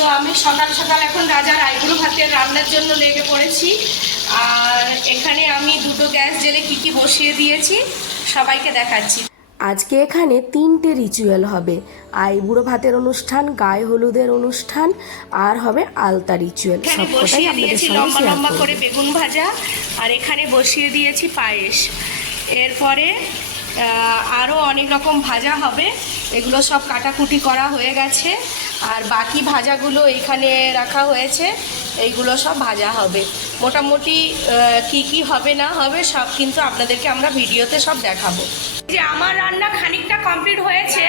তো আমি সকাল সকাল এখন রাজার আইবুড়ো ভাতের রান্নার জন্য লেগে পড়েছি। আর এখানে আমি দুটো গ্যাস জেলে কি কি বসিয়ে দিয়েছি সবাইকে দেখাচ্ছি। আজকে এখানে 3টে রিচুয়াল হবে, আইবুড়ো ভাতের অনুষ্ঠান, গায়ে হলুদের অনুষ্ঠান, আর হবে আলতা রিচুয়াল। এখানে বসিয়ে দিয়েছি লম্বা লম্বা করে বেগুন ভাজা, আর এখানে বসিয়ে দিয়েছি পায়েস। এরপরে আরও অনেক রকম ভাজা হবে, এগুলো সব কাটাকুটি করা হয়ে গেছে। আর বাকি ভাজাগুলো এখানে রাখা হয়েছে, এইগুলো সব ভাজা হবে। মোটামুটি কি কি হবে না হবে সব কিন্তু আপনাদেরকে আমরা ভিডিওতে সব দেখাবো। যে আমার রান্না খানিকটা কমপ্লিট হয়েছে,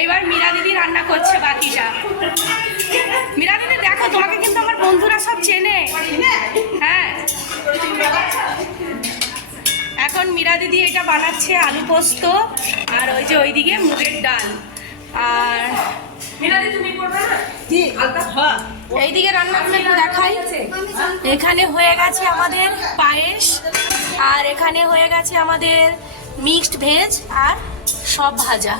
এইবার মীরা দিদি রান্না করছে বাকিটা। মীরা দিদি দেখো, তোমাকে কিন্তু আমার বন্ধুরা সব চেনে। হ্যাঁ, এখন মীরা দিদি এটা বানাচ্ছে আলু পোস্ত, আর ওই যে ওইদিকে মুগের ডাল। আর এইদিকে রান্নাগুলো একটু দেখাই। এখানে হয়ে গেছে আমাদের পায়েস, আর এখানে হয়ে গেছে আমাদের মিক্সড ভেজ, আর সব ভাজা।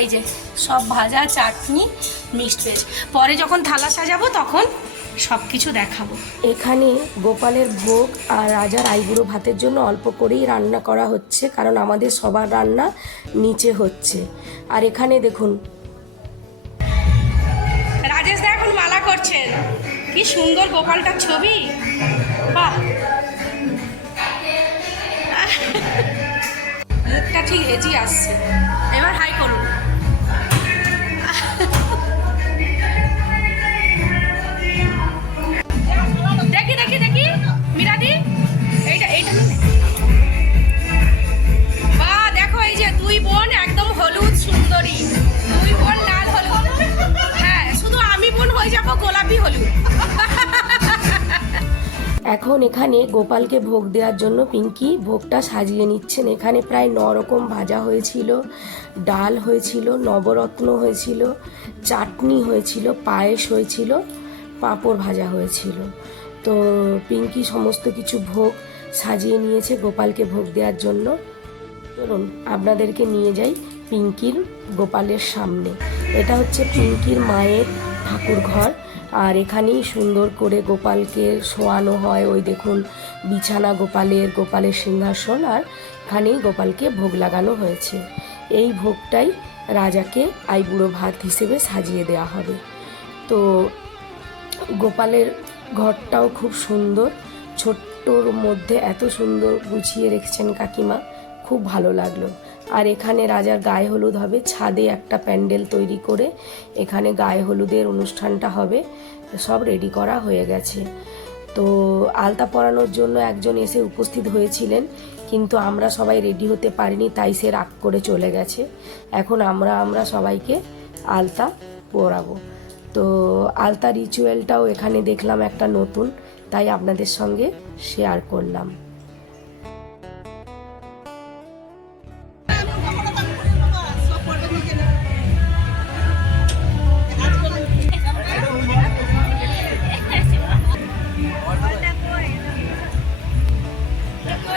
এই যে সব ভাজা, চাটনি, মিক্সড ভেজ। পরে যখন থালা সাজাবো তখন সব কিছু দেখাবো। এখানে গোপালের ভোগ আর রাজার আইবুড়ো ভাতের জন্য অল্প করেই রান্না করা হচ্ছে, কারণ আমাদের সবার রান্না নিচে হচ্ছে। আর এখানে দেখুন রাজেশ দা এখন মালা করছেন, কি সুন্দর গোপালটার ছবি। বাহ, মুখটা ঠিক হেজি আসছে। এবার হাই করুন। দেখি দেখি দেখি মীরাদি, এইটা এইটা বাহ, দেখো এই যে দুই বোন একদম হলুদ সুন্দরী, দুই বোন লাল হলুদ। হ্যাঁ, শুধু আমি বোন হয়ে যাবো গোলাপি হলুদ। এখন এখানে গোপালকে ভোগ দেওয়ার জন্য পিঙ্কি ভোগটা সাজিয়ে নিচ্ছেন। এখানে প্রায় 9 রকম ভাজা হয়েছিল, ডাল হয়েছিল, নবরত্ন হয়েছিল, চাটনি হয়েছিল, পায়েস হয়েছিল, পাঁপড় ভাজা হয়েছিল। তো পিঙ্কি সমস্ত কিছু ভোগ সাজিয়ে নিয়েছে গোপালকে ভোগ দেওয়ার জন্য। চলুন আপনাদেরকে নিয়ে যাই পিঙ্কির গোপালের সামনে। এটা হচ্ছে পিঙ্কির মায়ের ঠাকুর ঘর, আর এখানেই সুন্দর করে গোপালকে শোয়ানো হয়। ওই দেখুন বিছানা গোপালের, গোপালের সিংহাসন, আর এখানেই গোপালকে ভোগ লাগানো হয়েছে। এই ভোগটাই রাজাকে আইবুড়ো ভাত হিসেবে সাজিয়ে দেওয়া হবে। তো গোপালের ঘরটাও খুব সুন্দর, ছোট্টর মধ্যে এত সুন্দর গুছিয়ে রেখেছেন কাকিমা, খুব ভালো লাগলো। আর এখানে রাজার গায়ে হলুদ হবে, ছাদে একটা প্যান্ডেল তৈরি করে এখানে গায়ে হলুদের অনুষ্ঠানটা হবে। সব রেডি করা হয়ে গেছে। তো আলতা পরানোর জন্য একজন এসে উপস্থিত হয়েছিলেন, কিন্তু আমরা সবাই রেডি হতে পারিনি, তাই সে রাগ করে চলে গেছে। এখন আমরা সবাইকে আলতা পরাবো। তো আলতা রিচুয়ালটাও এখানে দেখলাম একটা নতুন, তাই আপনাদের সঙ্গে শেয়ার করলাম।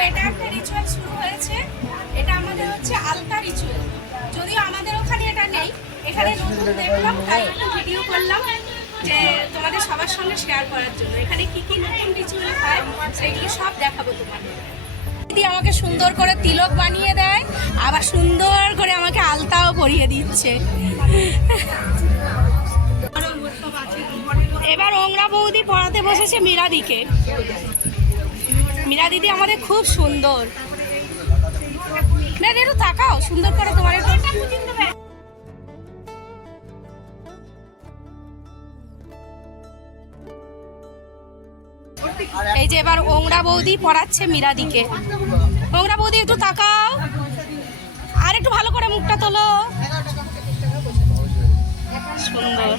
এটা একটা রিচুয়াল শুরু হয়েছে, এটা আমাদের হচ্ছে আলতা রিচুয়াল। যদিও আমাদের ওখানে এটা নেই, এখানে নতুন দেখলাম তাই একটু ভিডিও করলাম যে তোমাদের সবার সঙ্গে শেয়ার করার জন্য। এখানে কি কি নতুন রিচুয়াল হয় সেগুলো সব দেখাবো তোমাদের। দিদি আমাকে সুন্দর করে তিলক বানিয়ে দেয়, আবার সুন্দর করে আমাকে আলতাও পরিয়ে দিচ্ছে। এবার ওংরা বৌদি পড়াতে বসেছে মীরাদিকে। মীরা দিদি আমাদের খুব সুন্দর। না একটু তাকাও সুন্দর করে, তোমার এই যে এবার ওংরা বৌদি পড়াচ্ছে মীরাদিকে। ওংরা বৌদি একটু তাকাও, আর একটু ভালো করে মুখটা তোলো, সুন্দর।